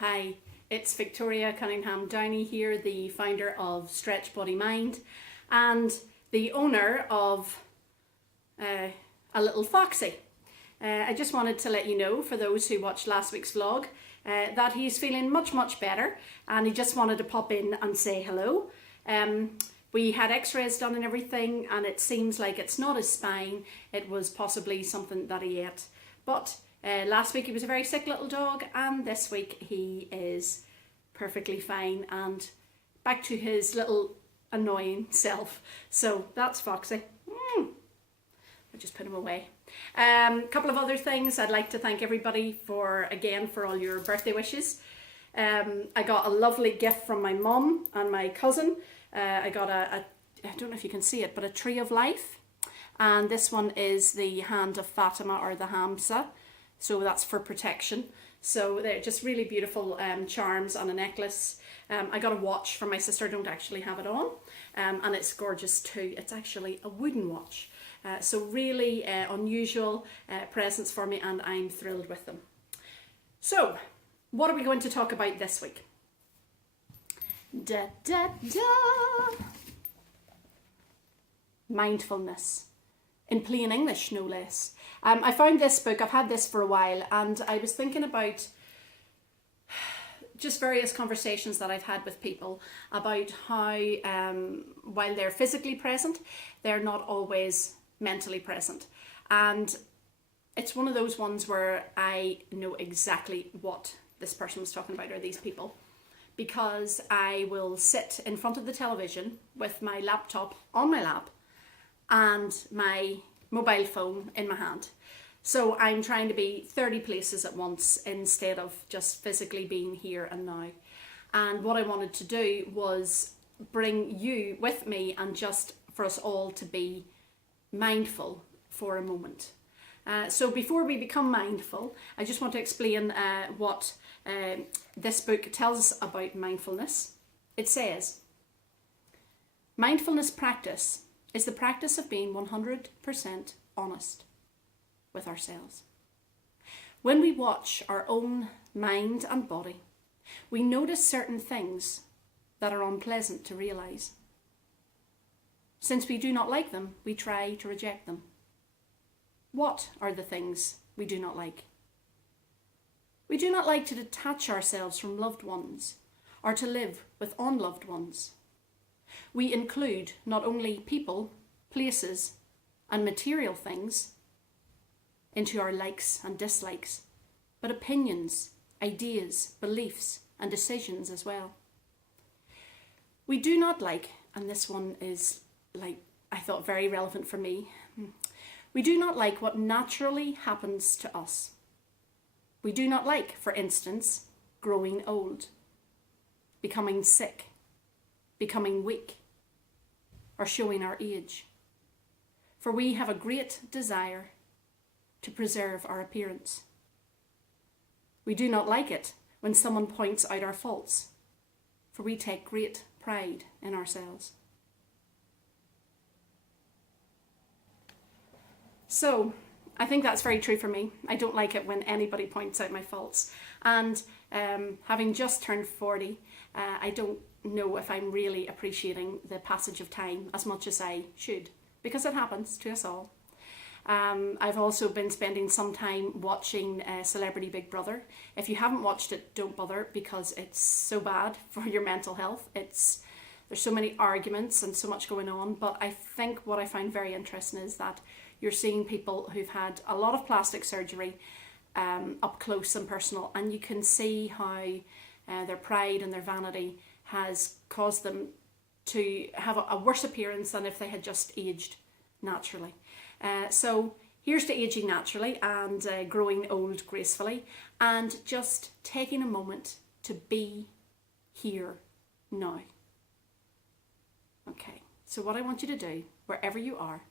Hi, it's Victoria Cunningham Downey here, the founder of StretchBodyMind and the owner of a little foxy. I just wanted to let you know, for those who watched last week's vlog, that he's feeling much better, and he just wanted to pop in and say hello. We had x-rays done and everything, and it seems like it's not his spine, it was possibly something that he ate. But last week he was a very sick little dog, and this week he is perfectly fine and back to his little annoying self. So that's Foxy. I'll just put him away. Couple of other things. I'd like to thank everybody for all your birthday wishes. I got a lovely gift from my mum and my cousin. I got I don't know if you can see it, but a tree of life. And this one is the hand of Fatima, or the Hamsa. So that's for protection. So they're just really beautiful charms on a necklace. I got a watch from my sister. I don't actually have it on. And it's gorgeous too. It's actually a wooden watch. So really unusual presents for me, and I'm thrilled with them. So what are we going to talk about this week? Mindfulness. In plain English, no less. I found this book, I've had this for a while, and I was thinking about just various conversations that I've had with people about how while they're physically present, they're not always mentally present. And it's one of those ones where I know exactly what this person was talking about, or these people, because I will sit in front of the television with my laptop on my lap and my mobile phone in my hand. So I'm trying to be 30 places at once instead of just physically being here and now. And what I wanted to do was bring you with me, and just for us all to be mindful for a moment. So before we become mindful, I just want to explain what this book tells us about mindfulness. It says, mindfulness practice is the practice of being 100% honest with ourselves. When we watch our own mind and body, we notice certain things that are unpleasant to realize. Since we do not like them, we try to reject them. What are the things we do not like? We do not like to detach ourselves from loved ones, or to live with unloved ones. We include not only people, places, and material things into our likes and dislikes, but opinions, ideas, beliefs, and decisions as well. We do not like, and this one is I thought very relevant for me, we do not like what naturally happens to us. We do not like, for instance, growing old, becoming sick, becoming weak, or showing our age. For we have a great desire to preserve our appearance. We do not like it when someone points out our faults, for we take great pride in ourselves. So, I think that's very true for me. I don't like it when anybody points out my faults. And having just turned 40, I don't know if I'm really appreciating the passage of time as much as I should, because it happens to us all. I've also been spending some time watching Celebrity Big Brother. If you haven't watched it, don't bother, because it's so bad for your mental health. There's so many arguments and so much going on, but I think what I find very interesting is that you're seeing people who've had a lot of plastic surgery up close and personal, and you can see how their pride and their vanity has caused them to have a worse appearance than if they had just aged naturally. So here's to aging naturally and growing old gracefully, and just taking a moment to be here now. Okay, so what I want you to do, wherever you are,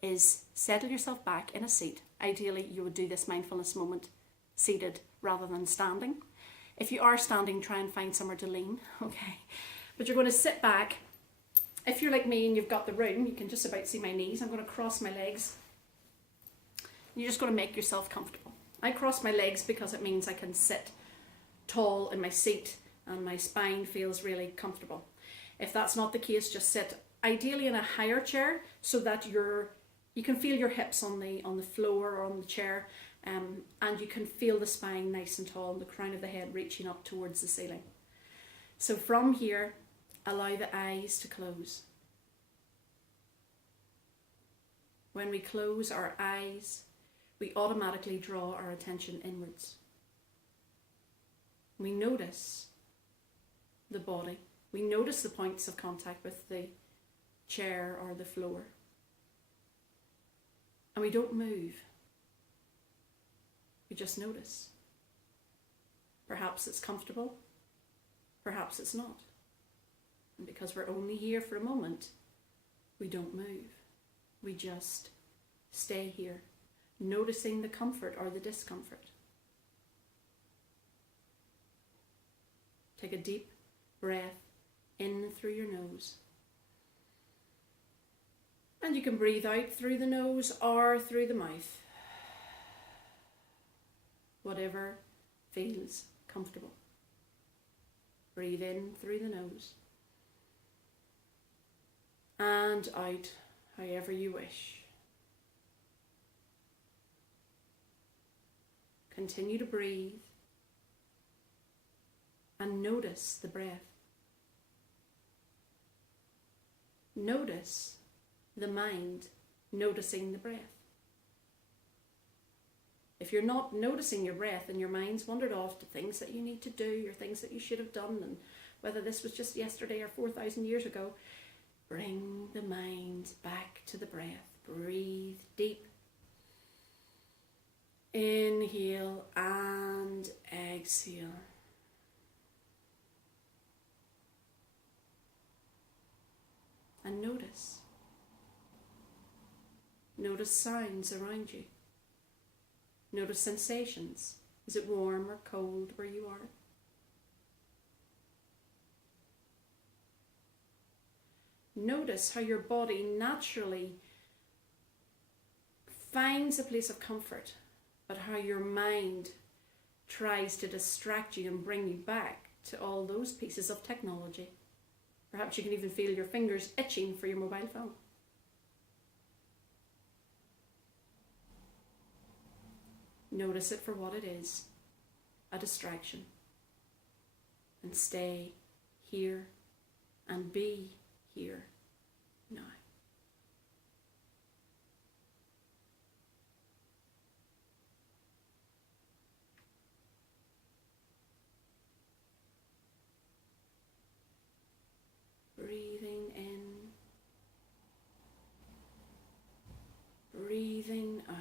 is settle yourself back in a seat. Ideally, you would do this mindfulness moment seated rather than standing. If you are standing, try and find somewhere to lean, okay? But you're going to sit back. If you're like me and you've got the room, you can just about see my knees. I'm going to cross my legs. You're just going to make yourself comfortable. I cross my legs because it means I can sit tall in my seat and my spine feels really comfortable. If that's not the case, just sit ideally in a higher chair so that you can feel your hips on the floor or on the chair, and you can feel the spine nice and tall and the crown of the head reaching up towards the ceiling. So from here, allow the eyes to close. When we close our eyes, we automatically draw our attention inwards. We notice the body. We notice the points of contact with the chair or the floor. And we don't move. We just notice. Perhaps it's comfortable, perhaps it's not. And because we're only here for a moment, we don't move. We just stay here, noticing the comfort or the discomfort. Take a deep breath in through your nose. And you can breathe out through the nose or through the mouth. Whatever feels comfortable. Breathe in through the nose. And out however you wish. Continue to breathe and notice the breath. Notice the mind noticing the breath. If you're not noticing your breath and your mind's wandered off to things that you need to do or things that you should have done, and whether this was just yesterday or 4,000 years ago, bring the mind back to the breath. Breathe deep. Inhale and exhale. And notice. Notice sounds around you. Notice sensations. Is it warm or cold where you are? Notice how your body naturally finds a place of comfort, but how your mind tries to distract you and bring you back to all those pieces of technology. Perhaps you can even feel your fingers itching for your mobile phone. Notice it for what it is, a distraction. And stay here and be here now. Breathing in, breathing out.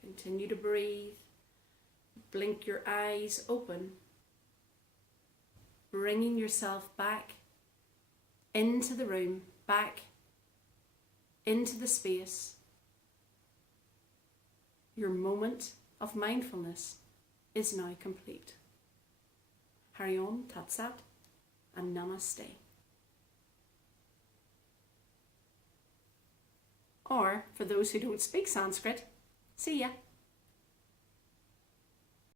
Continue to breathe. Blink your eyes open, bringing yourself back into the room, back into the space. Your moment of mindfulness is now complete. Hari Om, Tat Sat, and Namaste. Or, for those who don't speak Sanskrit, see ya.